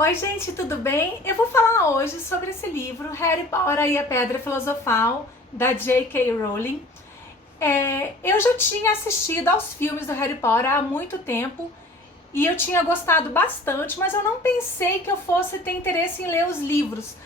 Oi gente, tudo bem? Eu vou falar hoje sobre esse livro, Harry Potter e a Pedra Filosofal, da J.K. Rowling. Eu já tinha assistido aos filmes do Harry Potter há muito tempo e eu tinha gostado bastante, mas eu não pensei que eu fosse ter interesse em ler os livros.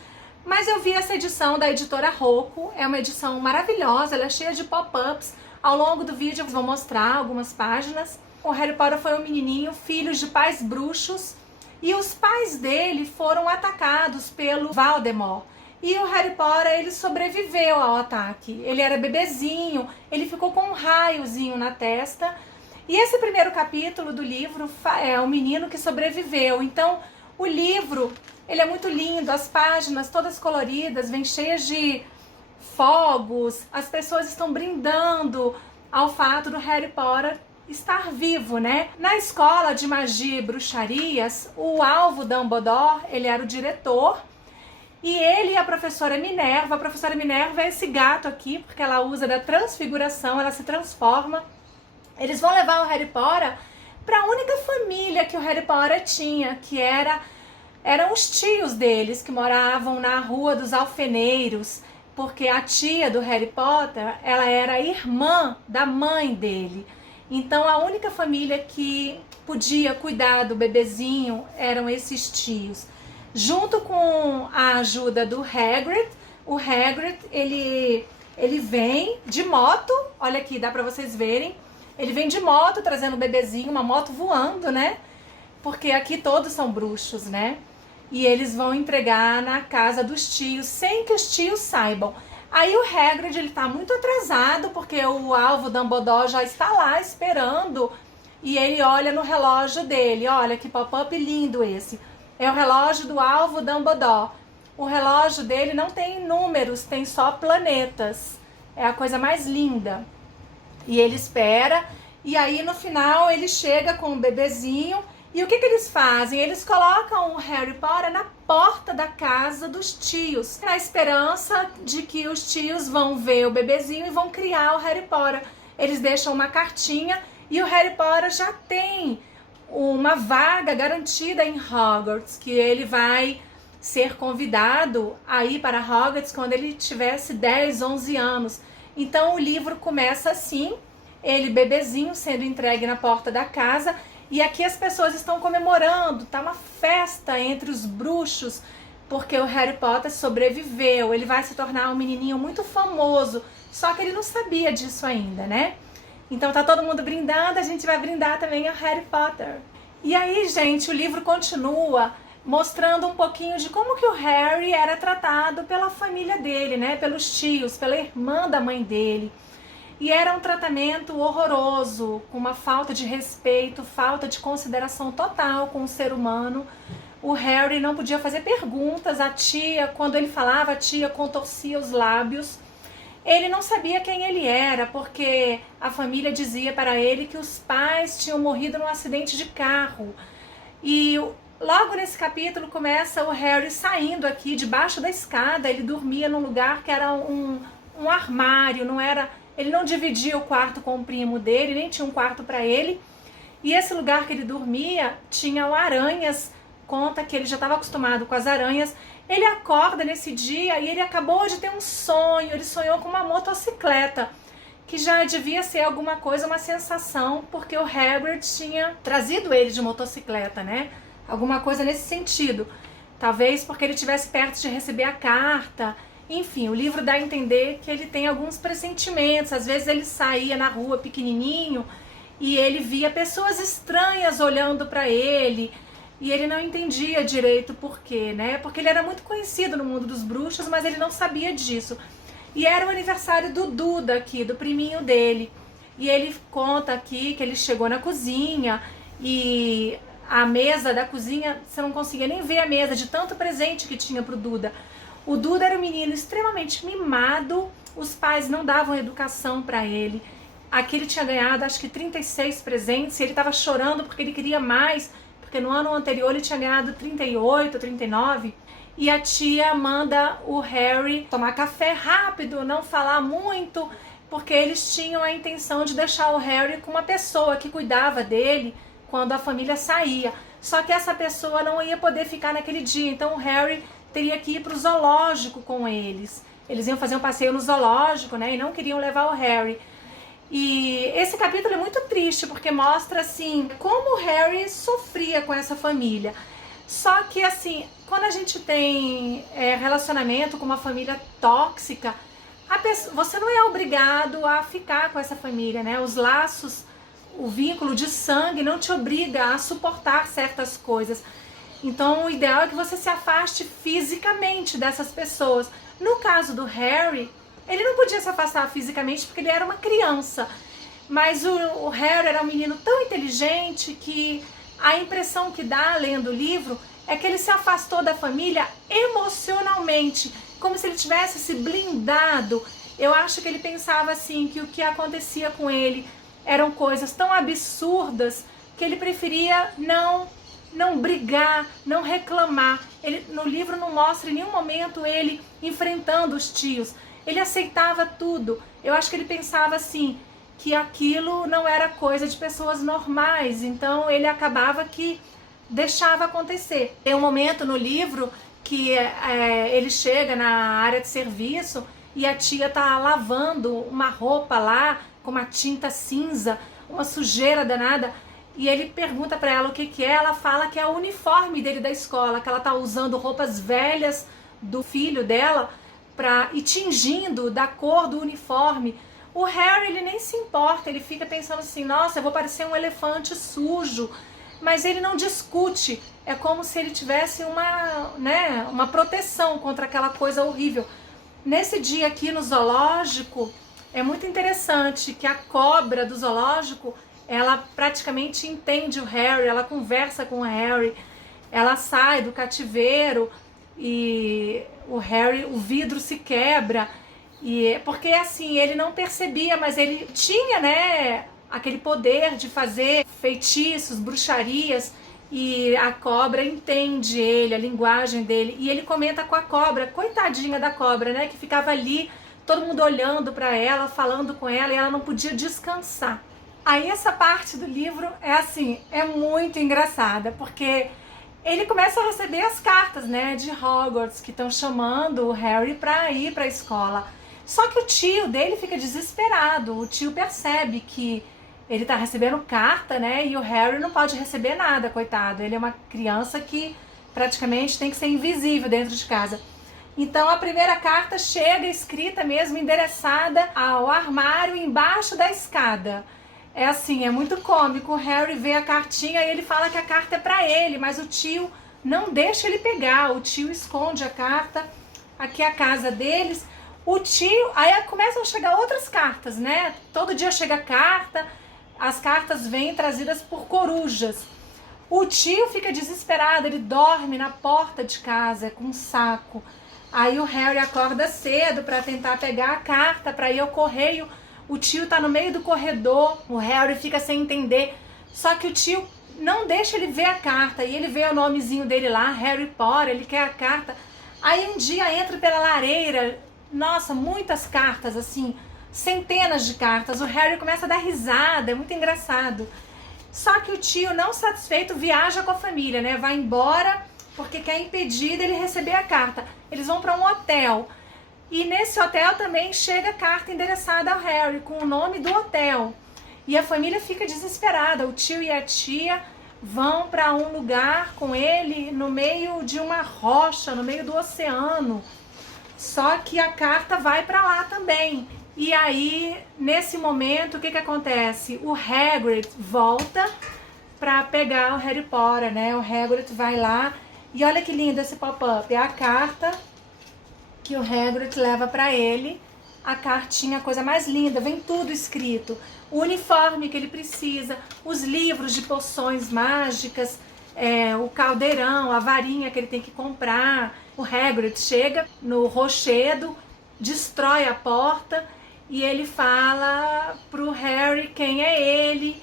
Mas eu vi essa edição da editora Rocco, é uma edição maravilhosa, ela é cheia de pop-ups. Ao longo do vídeo eu vou mostrar algumas páginas. O Harry Potter foi um menininho, filho de pais bruxos, e os pais dele foram atacados pelo Voldemort. E o Harry Potter, ele sobreviveu ao ataque. Ele era bebezinho, ele ficou com um raiozinho na testa. E esse primeiro capítulo do livro é o menino que sobreviveu. Então, o livro, ele é muito lindo, as páginas todas coloridas, vêm cheias de fogos, as pessoas estão brindando ao fato do Harry Potter estar vivo, né? Na escola de magia e bruxarias, o alvo Dumbledore, ele era o diretor, e ele e a professora Minerva é esse gato aqui, porque ela usa da transfiguração, ela se transforma. Eles vão levar o Harry Potter para a única família que o Harry Potter tinha, que eram os tios deles, que moravam na Rua dos Alfeneiros, porque a tia do Harry Potter, ela era irmã da mãe dele. Então a única família que podia cuidar do bebezinho eram esses tios. Junto com a ajuda do Hagrid, o Hagrid, ele vem de moto, olha aqui, dá pra vocês verem. Ele vem de moto trazendo o bebezinho, uma moto voando, né? Porque aqui todos são bruxos, né? E eles vão entregar na casa dos tios, sem que os tios saibam. Aí o Hagrid, ele tá muito atrasado, porque o alvo Dumbledore já está lá esperando, e ele olha no relógio dele. Olha que pop-up lindo esse. É o relógio do alvo Dumbledore. O relógio dele não tem números, tem só planetas. É a coisa mais linda. E ele espera, e aí no final ele chega com o bebezinho. E o que eles fazem? Eles colocam o Harry Potter na porta da casa dos tios, na esperança de que os tios vão ver o bebezinho e vão criar o Harry Potter. Eles deixam uma cartinha e o Harry Potter já tem uma vaga garantida em Hogwarts, que ele vai ser convidado a ir para Hogwarts quando ele tivesse 10, 11 anos. Então o livro começa assim, ele bebezinho sendo entregue na porta da casa. E aqui as pessoas estão comemorando, tá uma festa entre os bruxos, porque o Harry Potter sobreviveu, ele vai se tornar um menininho muito famoso, só que ele não sabia disso ainda, né? Então tá todo mundo brindando, a gente vai brindar também ao Harry Potter. E aí, gente, o livro continua mostrando um pouquinho de como que o Harry era tratado pela família dele, né? Pelos tios, pela irmã da mãe dele. E era um tratamento horroroso, com uma falta de respeito, falta de consideração total com o ser humano. O Harry não podia fazer perguntas, a tia, quando ele falava, a tia contorcia os lábios. Ele não sabia quem ele era, porque a família dizia para ele que os pais tinham morrido num acidente de carro. E logo nesse capítulo começa o Harry saindo aqui debaixo da escada. Ele dormia num lugar que era um armário, não era... Ele não dividia o quarto com o primo dele, nem tinha um quarto para ele. E esse lugar que ele dormia tinha aranhas. Conta que ele já estava acostumado com as aranhas. Ele acorda nesse dia e ele acabou de ter um sonho. Ele sonhou com uma motocicleta, que já devia ser alguma coisa, uma sensação, porque o Hagrid tinha trazido ele de motocicleta, né? Alguma coisa nesse sentido. Talvez porque ele estivesse perto de receber a carta. Enfim, o livro dá a entender que ele tem alguns pressentimentos. Às vezes ele saía na rua pequenininho e ele via pessoas estranhas olhando para ele e ele não entendia direito por quê, né? Porque ele era muito conhecido no mundo dos bruxos, mas ele não sabia disso. E era o aniversário do Duda aqui, do priminho dele. E ele conta aqui que ele chegou na cozinha e a mesa da cozinha, você não conseguia nem ver a mesa de tanto presente que tinha pro Duda. O Duda era um menino extremamente mimado, os pais não davam educação para ele. Aqui ele tinha ganhado acho que 36 presentes e ele estava chorando porque ele queria mais, porque no ano anterior ele tinha ganhado 38, 39. E a tia manda o Harry tomar café rápido, não falar muito, porque eles tinham a intenção de deixar o Harry com uma pessoa que cuidava dele quando a família saía. Só que essa pessoa não ia poder ficar naquele dia, então o Harry teria que ir para o zoológico com eles. Eles iam fazer um passeio no zoológico, né, e não queriam levar o Harry. E esse capítulo é muito triste, porque mostra, assim, como o Harry sofria com essa família. Só que, assim, quando a gente tem relacionamento com uma família tóxica, você não é obrigado a ficar com essa família, né? Os laços, o vínculo de sangue não te obriga a suportar certas coisas. Então, o ideal é que você se afaste fisicamente dessas pessoas. No caso do Harry, ele não podia se afastar fisicamente porque ele era uma criança. Mas o Harry era um menino tão inteligente que a impressão que dá lendo o livro é que ele se afastou da família emocionalmente, como se ele tivesse se blindado. Eu acho que ele pensava assim, que o que acontecia com ele eram coisas tão absurdas que ele preferia não brigar, não reclamar. Ele, no livro não mostra em nenhum momento ele enfrentando os tios. Ele aceitava tudo. Eu acho que ele pensava assim, que aquilo não era coisa de pessoas normais, então ele acabava que deixava acontecer. Tem um momento no livro que ele chega na área de serviço e a tia tá lavando uma roupa lá com uma tinta cinza, uma sujeira danada, e ele pergunta para ela o que é. Ela fala que é o uniforme dele da escola, que ela tá usando roupas velhas do filho dela e tingindo da cor do uniforme. O Harry, ele nem se importa, ele fica pensando assim, nossa, eu vou parecer um elefante sujo, mas ele não discute. É como se ele tivesse uma proteção contra aquela coisa horrível. Nesse dia aqui no zoológico, é muito interessante que a cobra do zoológico, ela praticamente entende o Harry, ela conversa com o Harry, ela sai do cativeiro e o Harry, o vidro se quebra, porque assim, ele não percebia, mas ele tinha, né, aquele poder de fazer feitiços, bruxarias, e a cobra entende ele, a linguagem dele, e ele comenta com a cobra, coitadinha da cobra, né, que ficava ali, todo mundo olhando para ela, falando com ela, e ela não podia descansar. Aí essa parte do livro é assim, é muito engraçada, porque ele começa a receber as cartas, né, de Hogwarts, que estão chamando o Harry para ir para a escola. Só que o tio dele fica desesperado, o tio percebe que ele tá recebendo carta, né, e o Harry não pode receber nada, coitado. Ele é uma criança que praticamente tem que ser invisível dentro de casa. Então a primeira carta chega escrita mesmo, endereçada ao armário embaixo da escada. É assim, é muito cômico. O Harry vê a cartinha e ele fala que a carta é pra ele, mas o tio não deixa ele pegar. O tio esconde a carta. Aqui é a casa deles. O tio, aí começam a chegar outras cartas, né? Todo dia chega carta, as cartas vêm trazidas por corujas. O tio fica desesperado, ele dorme na porta de casa com um saco. Aí o Harry acorda cedo para tentar pegar a carta, para ir ao correio. O tio tá no meio do corredor, o Harry fica sem entender. Só que o tio não deixa ele ver a carta, e ele vê o nomezinho dele lá, Harry Potter, ele quer a carta. Aí um dia entra pela lareira, nossa, muitas cartas, assim, centenas de cartas. O Harry começa a dar risada, é muito engraçado. Só que o tio, não satisfeito, viaja com a família, né? Vai embora porque quer impedir dele receber a carta. Eles vão para um hotel. E nesse hotel também chega carta endereçada ao Harry, com o nome do hotel. E a família fica desesperada. O tio e a tia vão para um lugar com ele no meio de uma rocha, no meio do oceano. Só que a carta vai para lá também. E aí, nesse momento, o que acontece? O Hagrid volta para pegar o Harry Potter, né? O Hagrid vai lá e olha que lindo esse pop-up. É a carta que o Hagrid leva para ele. A cartinha, a coisa mais linda, vem tudo escrito. O uniforme que ele precisa, os livros de poções mágicas, o caldeirão, a varinha que ele tem que comprar. O Hagrid chega no rochedo, destrói a porta e ele fala pro Harry quem é ele,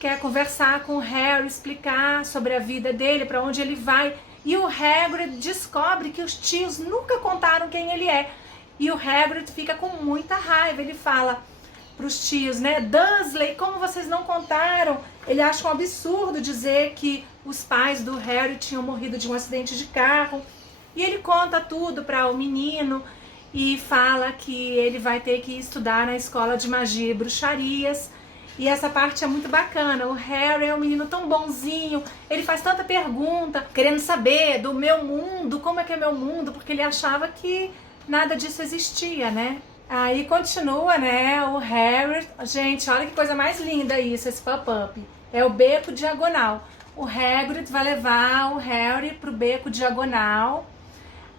quer conversar com o Harry, explicar sobre a vida dele, para onde ele vai. E o Hagrid descobre que os tios nunca contaram quem ele é. E o Hagrid fica com muita raiva. Ele fala pros tios, né? Dursley, como vocês não contaram? Ele acha um absurdo dizer que os pais do Harry tinham morrido de um acidente de carro. E ele conta tudo para o menino e fala que ele vai ter que estudar na escola de magia e bruxarias. E essa parte é muito bacana. O Harry é um menino tão bonzinho, ele faz tanta pergunta, querendo saber do meu mundo, como é que é meu mundo, porque ele achava que nada disso existia, né? Aí continua, né, o Harry... Gente, olha que coisa mais linda isso, esse pop-up. É o Beco Diagonal. O Hagrid vai levar o Harry pro Beco Diagonal.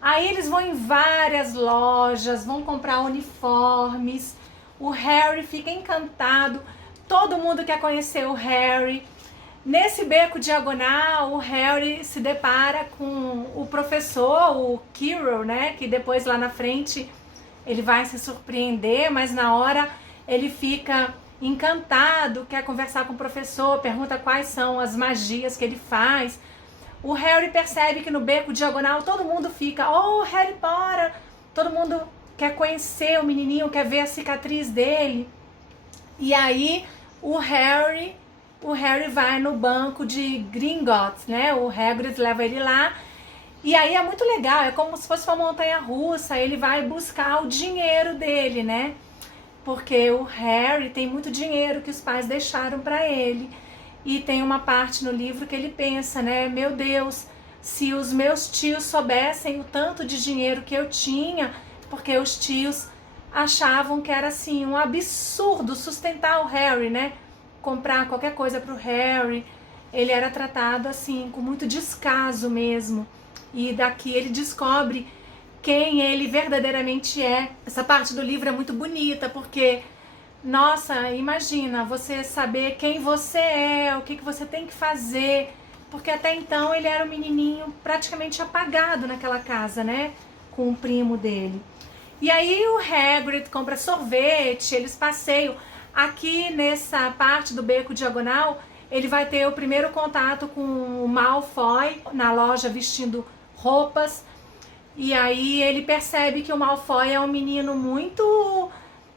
Aí eles vão em várias lojas, vão comprar uniformes. O Harry fica encantado. Todo mundo quer conhecer o Harry. Nesse Beco Diagonal, o Harry se depara com o professor, o Quirrell, né? Que depois lá na frente ele vai se surpreender, mas na hora ele fica encantado, quer conversar com o professor, pergunta quais são as magias que ele faz. O Harry percebe que no Beco Diagonal todo mundo fica, oh, Harry Potter! Todo mundo quer conhecer o menininho, quer ver a cicatriz dele. E aí o Harry vai no banco de Gringotts, né? O Hagrid leva ele lá. E aí é muito legal, é como se fosse uma montanha-russa. Ele vai buscar o dinheiro dele, né? Porque o Harry tem muito dinheiro que os pais deixaram para ele. E tem uma parte no livro que ele pensa, né? Meu Deus, se os meus tios soubessem o tanto de dinheiro que eu tinha, porque os tios achavam que era assim um absurdo sustentar o Harry, né? Comprar qualquer coisa pro Harry. Ele era tratado assim com muito descaso mesmo. E daqui ele descobre quem ele verdadeiramente é. Essa parte do livro é muito bonita, porque, nossa, imagina você saber quem você é, o que você tem que fazer, porque até então ele era um menininho praticamente apagado naquela casa, né, com o primo dele. E aí o Hagrid compra sorvete, eles passeiam. Aqui nessa parte do Beco Diagonal, ele vai ter o primeiro contato com o Malfoy na loja vestindo roupas. E aí ele percebe que o Malfoy é um menino muito,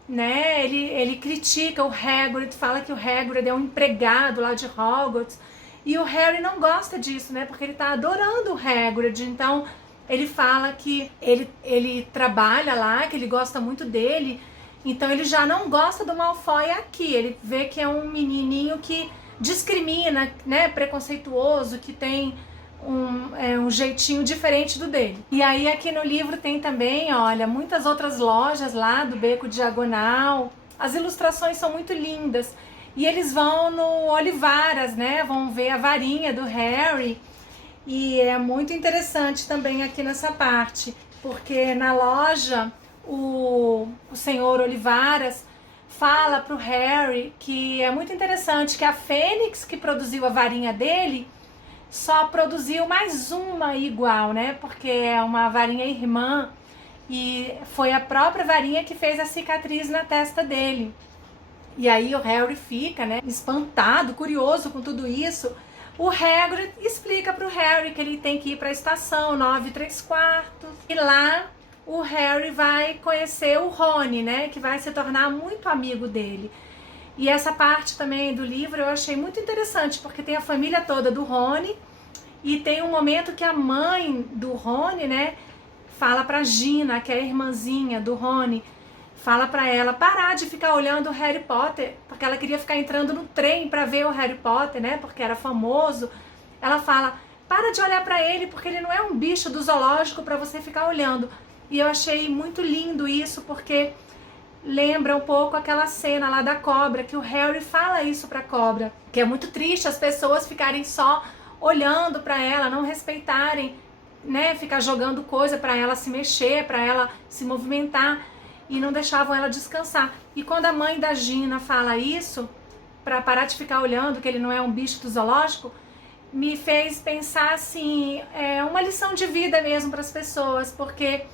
né, ele critica o Hagrid, fala que o Hagrid é um empregado lá de Hogwarts. E o Harry não gosta disso, né, porque ele tá adorando o Hagrid. Então ele fala que ele trabalha lá, que ele gosta muito dele. Então ele já não gosta do Malfoy aqui. Ele vê que é um menininho que discrimina, né, preconceituoso, que tem um jeitinho diferente do dele. E aí aqui no livro tem também, olha, muitas outras lojas lá do Beco Diagonal. As ilustrações são muito lindas. E eles vão no Olivaras, né? Vão ver a varinha do Harry. E é muito interessante também aqui nessa parte, porque na loja o senhor Olivaras fala pro Harry que é muito interessante que a Fênix, que produziu a varinha dele, só produziu mais uma igual, né? Porque é uma varinha irmã e foi a própria varinha que fez a cicatriz na testa dele. E aí o Harry fica, né, espantado, curioso com tudo isso. O Hagrid explica pro Harry que ele tem que ir para a estação 9¾ e lá o Harry vai conhecer o Rony, né, que vai se tornar muito amigo dele. E essa parte também do livro eu achei muito interessante, porque tem a família toda do Rony e tem um momento que a mãe do Rony, né, fala pra Gina, que é a irmãzinha do Rony, fala pra ela parar de ficar olhando o Harry Potter, porque ela queria ficar entrando no trem pra ver o Harry Potter, né, porque era famoso. Ela fala, para de olhar pra ele, porque ele não é um bicho do zoológico pra você ficar olhando. E eu achei muito lindo isso, porque lembra um pouco aquela cena lá da cobra, que o Harry fala isso pra cobra, que é muito triste as pessoas ficarem só olhando pra ela, não respeitarem, né, ficar jogando coisa pra ela se mexer, pra ela se movimentar, e não deixavam ela descansar. E quando a mãe da Gina fala isso, pra parar de ficar olhando que ele não é um bicho do zoológico, me fez pensar assim, é uma lição de vida mesmo para as pessoas, porque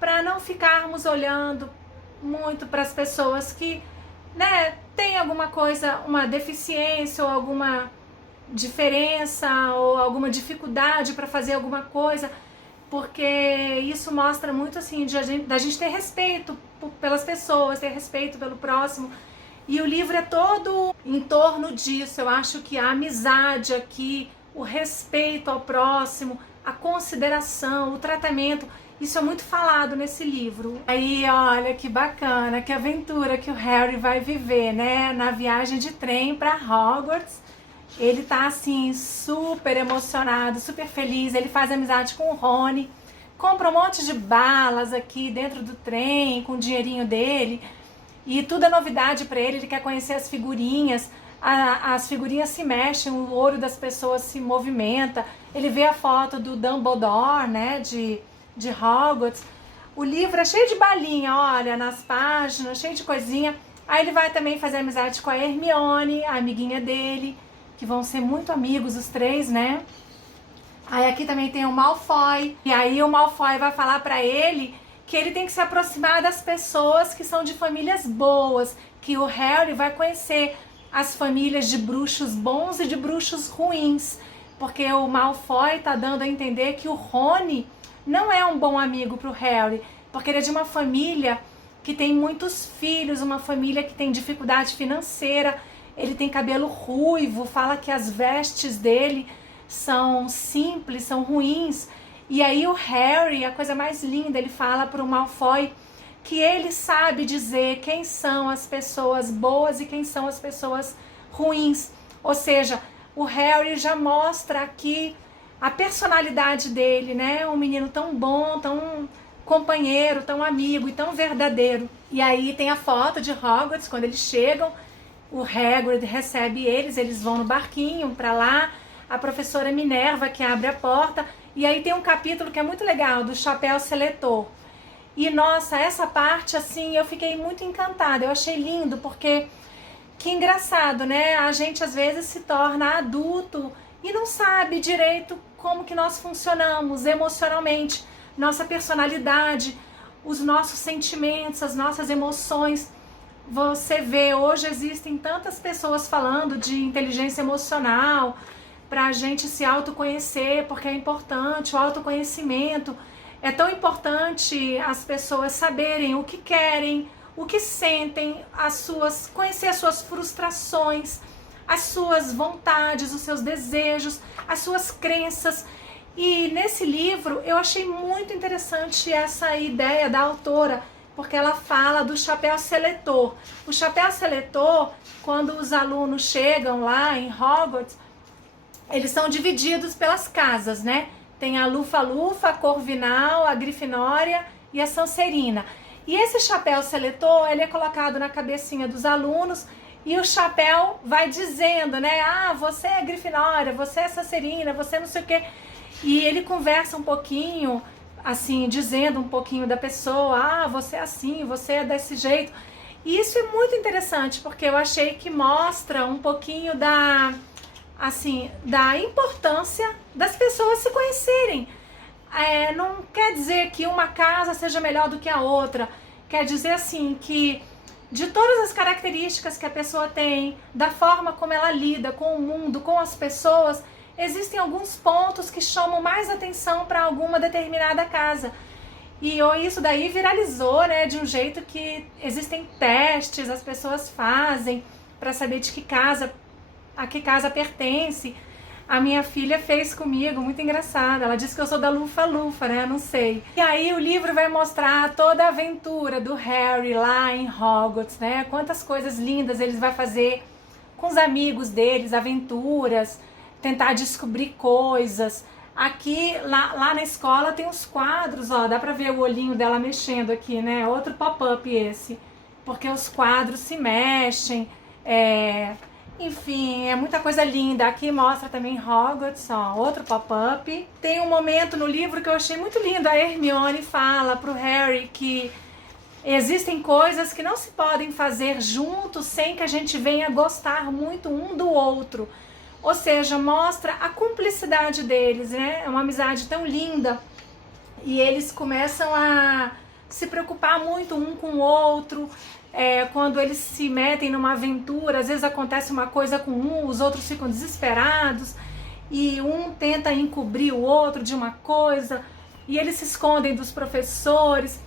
para não ficarmos olhando muito para as pessoas que, né, tem alguma coisa, uma deficiência ou alguma diferença ou alguma dificuldade para fazer alguma coisa, porque isso mostra muito assim da gente ter respeito pelas pessoas, ter respeito pelo próximo. E o livro é todo em torno disso. Eu acho que a amizade aqui, o respeito ao próximo, a consideração, o tratamento, isso é muito falado nesse livro. Aí, olha que bacana, que aventura que o Harry vai viver, né? Na viagem de trem para Hogwarts. Ele tá assim, super emocionado, super feliz. Ele faz amizade com o Rony, compra um monte de balas aqui dentro do trem, com o dinheirinho dele. E tudo é novidade para ele quer conhecer as figurinhas. As figurinhas se mexem, o olho das pessoas se movimenta. Ele vê a foto do Dumbledore, né, de Hogwarts. O livro é cheio de balinha, olha, nas páginas, cheio de coisinha. Aí ele vai também fazer amizade com a Hermione, a amiguinha dele, que vão ser muito amigos os três, né? Aí aqui também tem o Malfoy. E aí o Malfoy vai falar pra ele que ele tem que se aproximar das pessoas que são de famílias boas, que o Harry vai conhecer as famílias de bruxos bons e de bruxos ruins, porque o Malfoy tá dando a entender que o Rony não é um bom amigo pro Harry, porque ele é de uma família que tem muitos filhos, uma família que tem dificuldade financeira, ele tem cabelo ruivo, fala que as vestes dele são simples, são ruins. E aí o Harry, a coisa mais linda, ele fala pro Malfoy que ele sabe dizer quem são as pessoas boas e quem são as pessoas ruins. Ou seja, o Harry já mostra aqui a personalidade dele, né? Um menino tão bom, tão companheiro, tão amigo e tão verdadeiro. E aí tem a foto de Hogwarts, quando eles chegam, o Hagrid recebe eles vão no barquinho pra lá, a professora Minerva que abre a porta. E aí tem um capítulo que é muito legal, do chapéu seletor. E nossa, essa parte assim, eu fiquei muito encantada, eu achei lindo, porque que engraçado, né? A gente às vezes se torna adulto e não sabe direito como que nós funcionamos emocionalmente, nossa personalidade, os nossos sentimentos, as nossas emoções. Você vê, hoje existem tantas pessoas falando de inteligência emocional, para a gente se autoconhecer, porque é importante, o autoconhecimento. É tão importante as pessoas saberem o que querem, o que sentem, conhecer as suas frustrações, as suas vontades, os seus desejos, as suas crenças. E nesse livro eu achei muito interessante essa ideia da autora, porque ela fala do chapéu seletor. O chapéu seletor, quando os alunos chegam lá em Hogwarts, eles são divididos pelas casas, né? Tem a Lufa-Lufa, a Corvinal, a Grifinória e a Sonserina. E esse chapéu seletor, ele é colocado na cabecinha dos alunos e o chapéu vai dizendo, né? Ah, você é Grifinória, você é Sonserina, você não sei o quê. E ele conversa um pouquinho, assim, dizendo um pouquinho da pessoa. Ah, você é assim, você é desse jeito. E isso é muito interessante, porque eu achei que mostra um pouquinho da importância das pessoas se conhecerem. Não quer dizer que uma casa seja melhor do que a outra, quer dizer assim que de todas as características que a pessoa tem, da forma como ela lida com o mundo, com as pessoas, existem alguns pontos que chamam mais atenção para alguma determinada casa. E isso daí viralizou, né, de um jeito que existem testes, as pessoas fazem para saber a que casa pertence. A minha filha fez comigo, muito engraçado. Ela disse que eu sou da Lufa-Lufa, né? Não sei. E aí o livro vai mostrar toda a aventura do Harry lá em Hogwarts, né? Quantas coisas lindas ele vai fazer com os amigos deles, aventuras, tentar descobrir coisas. Aqui, lá na escola tem os quadros, ó, dá pra ver o olhinho dela mexendo aqui, né? Outro pop-up esse, porque os quadros se mexem, enfim, é muita coisa linda. Aqui mostra também Hogwarts, ó, outro pop-up. Tem um momento no livro que eu achei muito lindo. A Hermione fala pro Harry que existem coisas que não se podem fazer juntos sem que a gente venha gostar muito um do outro. Ou seja, mostra a cumplicidade deles, né? É uma amizade tão linda. E eles começam a se preocupar muito um com o outro. Quando eles se metem numa aventura, às vezes acontece uma coisa com um, os outros ficam desesperados e um tenta encobrir o outro de uma coisa e eles se escondem dos professores,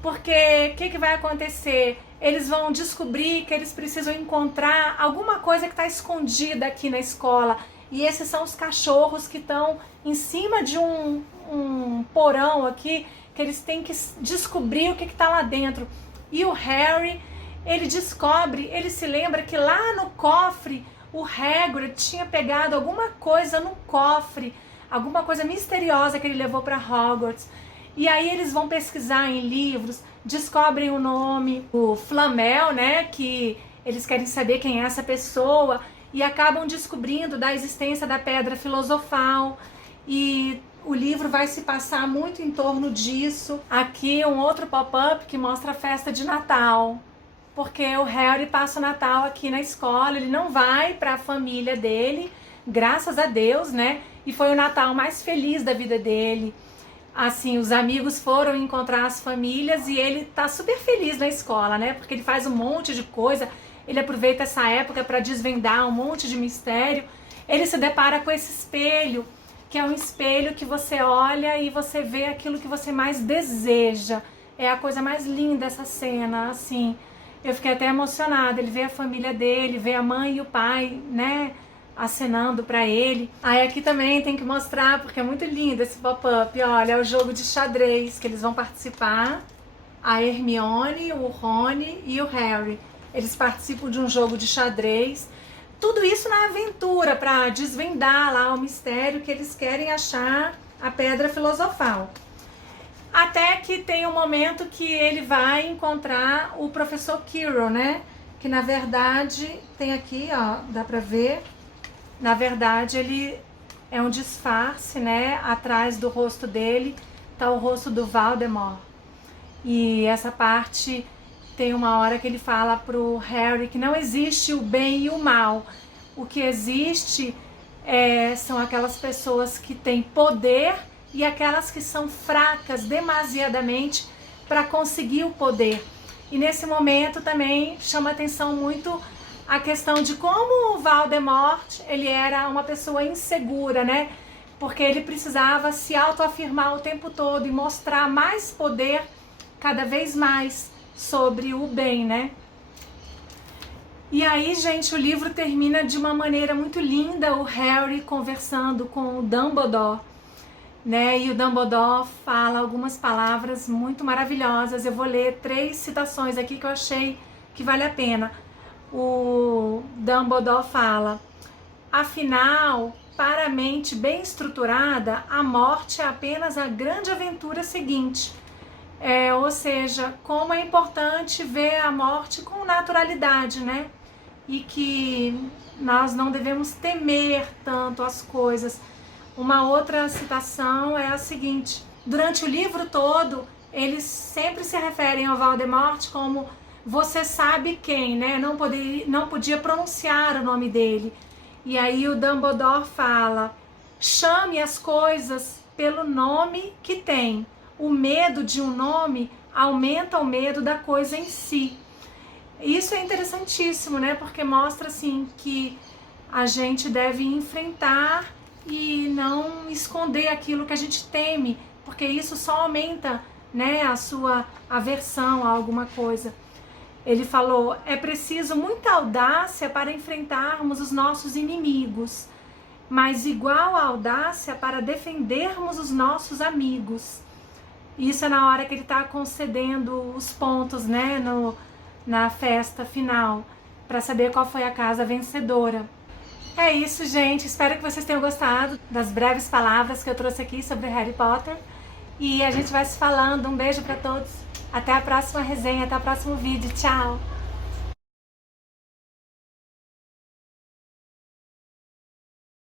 porque o que vai acontecer? eles vão descobrir que eles precisam encontrar alguma coisa que está escondida aqui na escola. E esses são os cachorros que estão em cima de um porão aqui, que eles têm que descobrir o que está lá dentro. E o Harry, ele descobre, ele se lembra que lá no cofre, o Hagrid tinha pegado alguma coisa no cofre, alguma coisa misteriosa que ele levou para Hogwarts. E aí eles vão pesquisar em livros, descobrem o nome, o Flamel, né, que eles querem saber quem é essa pessoa, e acabam descobrindo da existência da Pedra Filosofal, e o livro vai se passar muito em torno disso. Aqui um outro pop-up que mostra a festa de Natal, porque o Harry passa o Natal aqui na escola, ele não vai para a família dele, graças a Deus, né, e foi o Natal mais feliz da vida dele. Assim, os amigos foram encontrar as famílias e ele tá super feliz na escola, né? Porque ele faz um monte de coisa, ele aproveita essa época para desvendar um monte de mistério. Ele se depara com esse espelho, que é um espelho que você olha e você vê aquilo que você mais deseja. É a coisa mais linda essa cena, assim. Eu fiquei até emocionada. Ele vê a família dele, vê a mãe e o pai, né, acenando pra ele. Aí aqui também tem que mostrar, porque é muito lindo esse pop-up. Olha, é o jogo de xadrez que eles vão participar. A Hermione, o Rony e o Harry. Eles participam de um jogo de xadrez. Tudo isso na aventura, pra desvendar lá o mistério que eles querem achar a Pedra Filosofal. Até que tem um momento que ele vai encontrar o professor Quirrell, né? Que na verdade, tem aqui, ó, dá pra ver. Na verdade, ele é um disfarce, né? Atrás do rosto dele tá o rosto do Voldemort. E essa parte tem uma hora que ele fala pro Harry que não existe o bem e o mal. O que existe são aquelas pessoas que têm poder e aquelas que são fracas demasiadamente para conseguir o poder. E nesse momento também chama atenção muito a questão de como o Voldemort, ele era uma pessoa insegura, né? Porque ele precisava se autoafirmar o tempo todo e mostrar mais poder cada vez mais sobre o bem, né? E aí, gente, o livro termina de uma maneira muito linda, o Harry conversando com o Dumbledore, né? E o Dumbledore fala algumas palavras muito maravilhosas. Eu vou ler 3 citações aqui que eu achei que vale a pena. O Dumbledore fala: afinal, para a mente bem estruturada, a morte é apenas a grande aventura seguinte. Ou seja, como é importante ver a morte com naturalidade, né? E que nós não devemos temer tanto as coisas. Uma outra citação é a seguinte: durante o livro todo, eles sempre se referem ao Voldemort como você sabe quem, né? Não podia pronunciar o nome dele. E aí o Dumbledore fala: chame as coisas pelo nome que tem. O medo de um nome aumenta o medo da coisa em si. Isso é interessantíssimo, né? Porque mostra assim que a gente deve enfrentar e não esconder aquilo que a gente teme, porque isso só aumenta, né, a sua aversão a alguma coisa. Ele falou: é preciso muita audácia para enfrentarmos os nossos inimigos, mas igual a audácia para defendermos os nossos amigos. Isso é na hora que ele está concedendo os pontos, né, na festa final, para saber qual foi a casa vencedora. É isso, gente. Espero que vocês tenham gostado das breves palavras que eu trouxe aqui sobre Harry Potter. E a gente vai se falando. Um beijo para todos. Até a próxima resenha, até o próximo vídeo. Tchau!